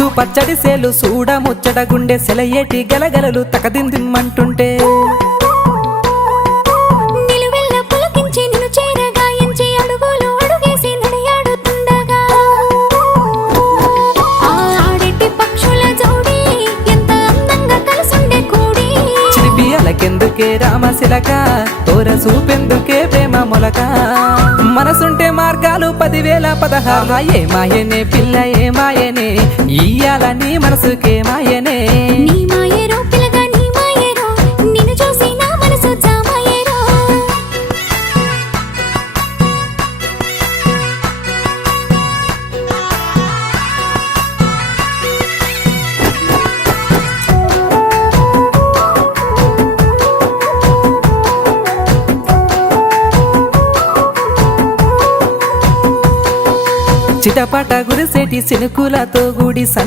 చుట్టూ పచ్చడి సేలు సూడ ముచ్చట గుండె సెలయేటి గలగలలు తకదిందిమ్మంటుంటే నిలువెల్ల పులకించి నిన్ను చేరగాయించి అడుగులు అడుగేసి నడియాడుతుండగా ఆడెట్టి పక్షుల జోడి ఎంత అందంగా కలుసుండే కూడి చిరిపి అలకెందుకే రామశిలక తోర సూపెందుకే ప్రేమ మొలక మనసుంటే మార్గాలు 10,016 ఏ మాయనే పిల్ల ఏ మాయనే ఇయ్యాల నీ మనసుకే మాయనే నీ మాయేరో పిల్లగా నీ మాయేరో నిన్ను చూసి నా మనసు జామాయేరో చిటపట గురిసేటి సినుకులతో గుడి